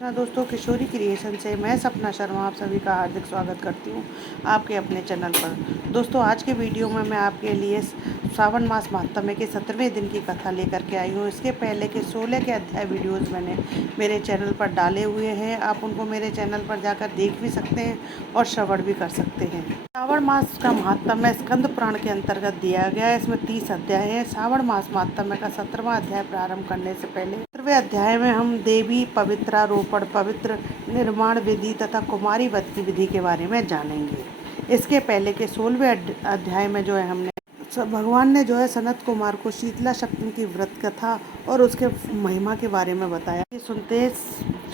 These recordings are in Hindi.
हाँ दोस्तों, किशोरी क्रिएशन से मैं सपना शर्मा आप सभी का हार्दिक स्वागत करती हूँ आपके अपने चैनल पर। दोस्तों, आज के वीडियो में मैं आपके लिए सावन मास महात्म्य के 17वें दिन की कथा लेकर के आई हूँ। इसके पहले के 16 के अध्याय वीडियोस मैंने मेरे चैनल पर डाले हुए हैं। आप उनको मेरे चैनल पर जाकर देख भी सकते हैं और श्रवण भी कर सकते हैं। सावन मास का महात्म्य स्कंद पुराण के अंतर्गत दिया गया है। इसमें 30 अध्याय हैं। सावन मास महात्म्य का 17वां अध्याय प्रारंभ करने से पहले 17वें अध्याय में हम देवी पवित्रारोपण, पवित्र निर्माण विधि तथा कुमारी व्रत की विधि के बारे में जानेंगे। इसके पहले के 16वें अध्याय में जो है हमने भगवान ने जो है सनत कुमार को शीतला सप्तमी की व्रत कथा और उसके महिमा के बारे में बताया। सुनते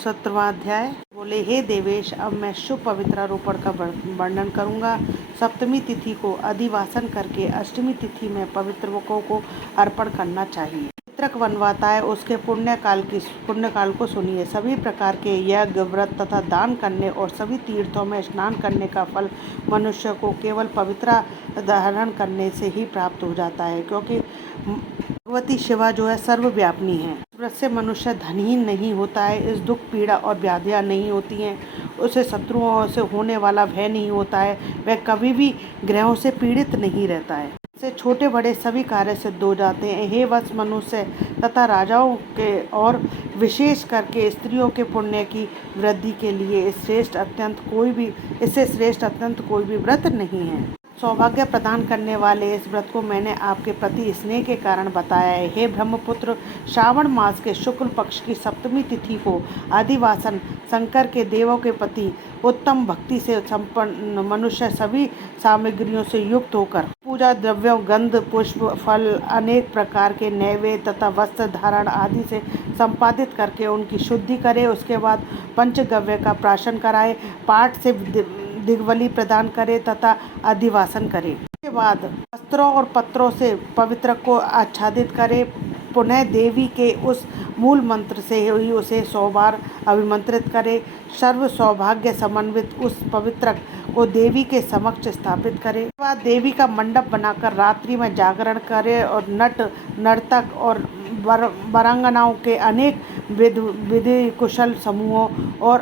17वां अध्याय। बोले, हे देवेश, अब मैं शुभ पवित्रारोपण का वर्णन करूंगा। सप्तमी तिथि को अधिवासन करके अष्टमी तिथि में पवित्रकों को अर्पण करना चाहिए। पितृक बनवाता है, उसके पुण्यकाल को सुनिए। सभी प्रकार के यज्ञ, व्रत तथा दान करने और सभी तीर्थों में स्नान करने का फल मनुष्य को केवल पवित्र धारण करने से ही प्राप्त हो जाता है, क्योंकि भगवती शिवा जो है सर्वव्यापिनी है। व्रत से मनुष्य धनहीन नहीं होता है, इस दुख, पीड़ा और व्याधियाँ नहीं होती हैं, उसे शत्रुओं से होने वाला भय नहीं होता है, वह कभी भी ग्रहों से पीड़ित नहीं रहता है। से छोटे बड़े सभी कार्य सिद्ध हो जाते हैं। हे वत्स, मनुष्य तथा राजाओं के और विशेष करके स्त्रियों के पुण्य की वृद्धि के लिए इससे श्रेष्ठ अत्यंत कोई भी व्रत नहीं है। सौभाग्य प्रदान करने वाले इस व्रत को मैंने आपके प्रति स्नेह के कारण बताया है। हे ब्रह्मपुत्र, श्रावण मास के शुक्ल पक्ष की सप्तमी तिथि को अधिवासन शंकर के देवों के प्रति उत्तम भक्ति से संपन्न मनुष्य सभी सामग्रियों से युक्त होकर पूजा द्रव्यों, गंध, पुष्प, फल, अनेक प्रकार के नैवेद्य तथा वस्त्र धारण आदि से संपादित करके उनकी शुद्धि करे। उसके बाद पंचगव्य का प्राशन कराए, पाठ से दिग्बली प्रदान करे तथा अधिवासन करे। उसके बाद वस्त्रों और पत्रों से पवित्र को आच्छादित करे। पुनः देवी के उस मूल मंत्र से ही उसे 100 बार अभिमंत्रित करे। सर्व सौभाग्य समन्वित उस पवित्र को देवी के समक्ष स्थापित करे। उसके बाद देवी का मंडप बनाकर रात्रि में जागरण करे और नर्तक और वरांगनाओं के अनेक विधि कुशल समूहों और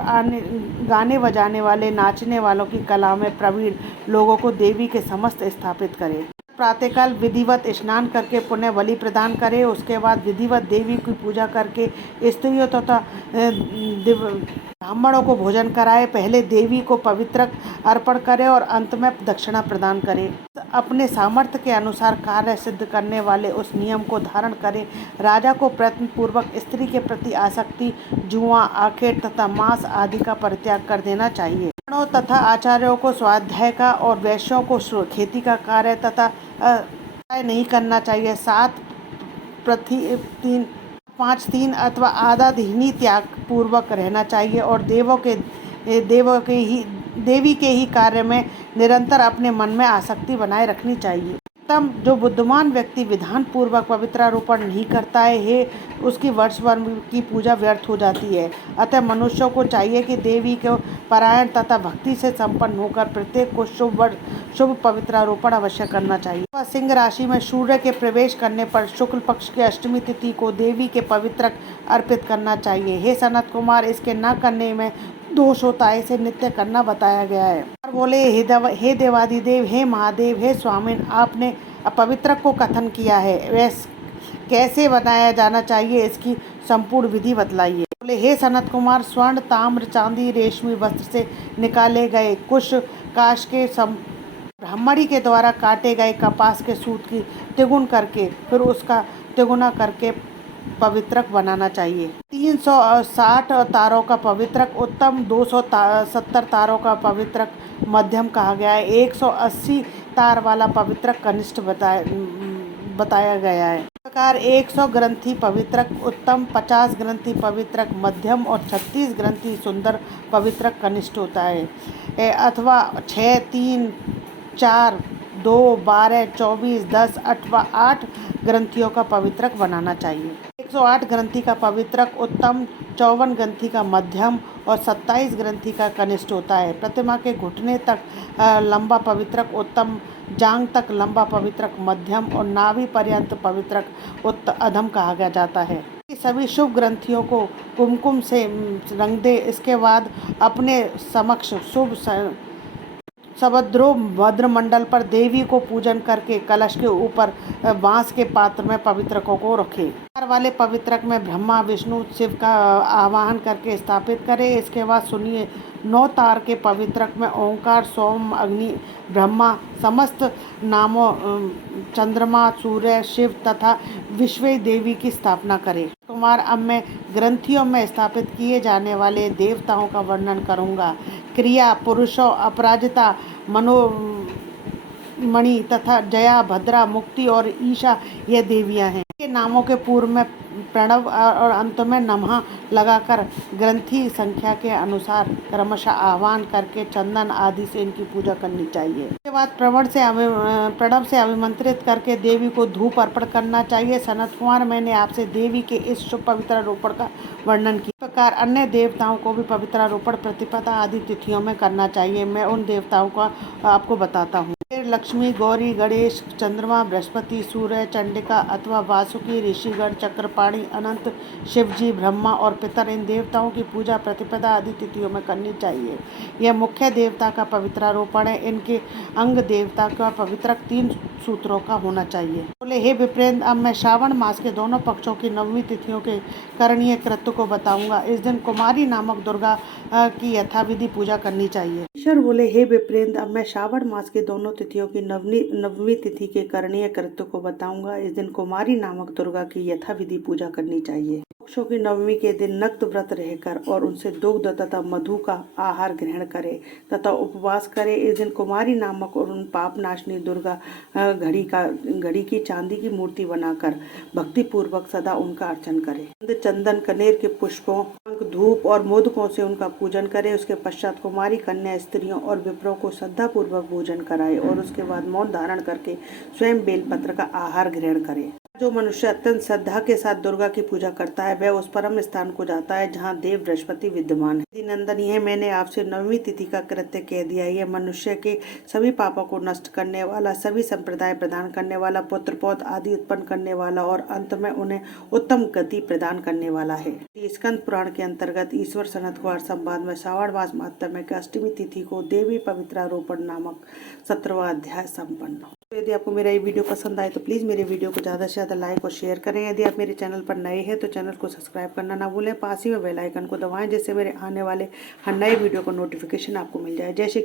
गाने बजाने वाले, नाचने वालों की कला में प्रवीण लोगों को देवी के समस्त स्थापित करे। प्रातःकाल विधिवत स्नान करके पुण्य बलि प्रदान करे। उसके बाद विधिवत देवी की पूजा करके स्त्रियों तथा ब्राह्मणों को भोजन कराए। पहले देवी को पवित्रक अर्पण करे और अंत में दक्षिणा प्रदान करे। अपने सामर्थ्य के अनुसार कार्य सिद्ध करने वाले उस नियम को धारण करे। राजा को प्रयत्न पूर्वक स्त्री के प्रति आसक्ति, जुआ, आखेट तथा मांस आदि का परित्याग कर देना चाहिए। तथा आचार्यों को स्वाध्याय का और वैश्यों को खेती का कार्य तथा नहीं करना चाहिए। 5-3 अथवा आधा दिन त्याग पूर्वक रहना चाहिए और देवी के ही कार्य में निरंतर अपने मन में आसक्ति बनाए रखनी चाहिए। जो बुद्धिमान व्यक्ति विधान पूर्वक पवित्रारोपण नहीं करता है, उसकी वर्ष भर की पूजा व्यर्थ हो जाती है। अतः मनुष्यों को चाहिए कि देवी को पारायण तथा भक्ति से संपन्न होकर प्रत्येक को शुभ पवित्रारोपण अवश्य करना चाहिए। सिंह राशि में सूर्य के प्रवेश करने पर शुक्ल पक्ष की अष्टमी तिथि को देवी के पवित्रक अर्पित करना चाहिए। हे सनत कुमार, इसके न करने में दोष होता है, इसे नित्य करना बताया गया है। और बोले, हे देवादिदेव, हे महादेव, हे स्वामिन, आपने अपवित्रक को कथन किया है, वह कैसे बनाया जाना चाहिए, इसकी संपूर्ण विधि बतलाइए। बोले, हे सनत कुमार, स्वर्ण, ताम्र, चांदी, रेशमी वस्त्र से निकाले गए कुश काश के ब्राह्मणी के द्वारा काटे गए कपास के सूत की तिगुन करके फिर उसका तिगुना करके पवित्रक बनाना चाहिए। 360 तारों का पवित्रक उत्तम, 270 तारों का पवित्रक मध्यम कहा गया है, 180 तार वाला पवित्रक कनिष्ठ बताया गया है। इस प्रकार 100 ग्रंथि पवित्रक उत्तम, 50 ग्रंथि पवित्रक मध्यम और 36 ग्रंथि सुंदर पवित्रक कनिष्ठ होता है। अथवा 6, 3, 4, 2, 12, 24, 10 अथवा 8 ग्रंथियों का पवित्रक बनाना चाहिए। 108 ग्रंथि का पवित्रक उत्तम, 54 ग्रंथि का मध्यम और 27 ग्रंथि का कनिष्ठ होता है। प्रतिमा के घुटने तक लंबा पवित्रक उत्तम, जांघ तक लंबा पवित्रक मध्यम और नाभि पर्यंत पवित्रक अधम कहा जाता है। सभी शुभ ग्रंथियों को कुमकुम से रंग दे। इसके बाद अपने समक्ष सभद्रो भद्रमंडल पर देवी को पूजन करके कलश के ऊपर बांस के पात्र में पवित्रकों को रखे। तार वाले पवित्रक में ब्रह्मा विष्णु शिव का आवाहन करके स्थापित करें। इसके बाद सुनिए, 9 तार के पवित्रक में ओंकार, सोम, अग्नि, ब्रह्मा, समस्त नामों, चंद्रमा, सूर्य, शिव तथा विश्व देवी की स्थापना करें। कुमार अब मैं ग्रंथियों में स्थापित किए जाने वाले देवताओं का वर्णन करूंगा। क्रिया, पुरुषों, अपराजिता, मनोमणि तथा जया, भद्रा, मुक्ति और ईशा ये देवियां हैं। के नामों के पूर्व में प्रणव और अंत में नमः लगाकर ग्रंथि संख्या के अनुसार क्रमशः आह्वान करके चंदन आदि से इनकी पूजा करनी चाहिए। इसके बाद प्रणव से अभिमंत्रित करके देवी को धूप अर्पण करना चाहिए। सनत कुमार, मैंने आपसे देवी के इस शुभ पवित्रारोपण का वर्णन किया। इस प्रकार अन्य देवताओं को भी पवित्रारोपण प्रतिपदा आदि तिथियों में करना चाहिए। मैं उन देवताओं का आपको बताता हूँ। लक्ष्मी, गौरी, गणेश, चंद्रमा, बृहस्पति, सूर्य, चंडिका अथवा वासुकी, ऋषिगण, चक्रपाणि, अनंत, शिवजी, ब्रह्मा और पितर, इन देवताओं की पूजा प्रतिपदा आदि तिथियों में करनी चाहिए। यह मुख्य देवता का पवित्रारोपण है। इनके अंग देवता का पवित्रक 3 सूत्रों का होना चाहिए। बोले, हे विप्रेंद्र, अब मैं श्रावण मास के दोनों पक्षों की 9वीं तिथियों के करणीय कृत्य को बताऊंगा। इस दिन कुमारी नामक दुर्गा की यथाविधि पूजा करनी चाहिए। ईश्वर बोले, हे विप्रेंद्र, अब मैं श्रावण मास के दोनों तिथियों की 9वीं तिथि के करणीय कृत्य को बताऊंगा। इस दिन कुमारी नामक दुर्गा की यथाविधि पूजा करनी चाहिए। पक्षों की 9वीं के दिन नक्त व्रत रहकर और उनसे दुग्ध तथा मधु का आहार ग्रहण करे तथा उपवास करे। इस दिन कुमारी नामक और उन पाप नाशनी दुर्गा घड़ी की चांदी की मूर्ति बनाकर भक्ति पूर्वक सदा उनका अर्चन करे। चंदन, कनेर के पुष्पों, धूप और मोदकों से उनका पूजन करे। उसके पश्चात कुमारी कन्या, स्त्रियों और विप्रों को श्रद्धा पूर्वक भोजन कराए और उसके बाद मौन धारण करके स्वयं बेलपत्र का आहार ग्रहण करे। जो मनुष्य अत्यंत श्रद्धा के साथ दुर्गा की पूजा करता है वह उस परम स्थान को जाता है जहाँ देव बृहस्पति विद्यमान है। नंदन, यह मैंने आपसे 9वीं तिथि का कृत्य कह दिया। यह मनुष्य के सभी पापों को नष्ट करने वाला, सभी संप्रदाय प्रदान करने वाला, पुत्र पौत्र आदि उत्पन्न करने वाला और अंत में उन्हें उत्तम गति प्रदान करने वाला है। स्कंद पुराण के अंतर्गत ईश्वर सनत कुमार संवाद में श्रावण मास महात्म्य के 8वीं तिथि को देवी पवित्रारोपण नामक 17वां अध्याय संपन्न। तो यदि आपको मेरा ये वीडियो पसंद आए तो प्लीज़ मेरे वीडियो को ज़्यादा से ज़्यादा लाइक और शेयर करें। यदि आप मेरे चैनल पर नए हैं तो चैनल को सब्सक्राइब करना ना भूलें। पास ही में बेल आइकन को दबाएं जिससे मेरे आने वाले हर नए वीडियो को नोटिफिकेशन आपको मिल जाए। जैसे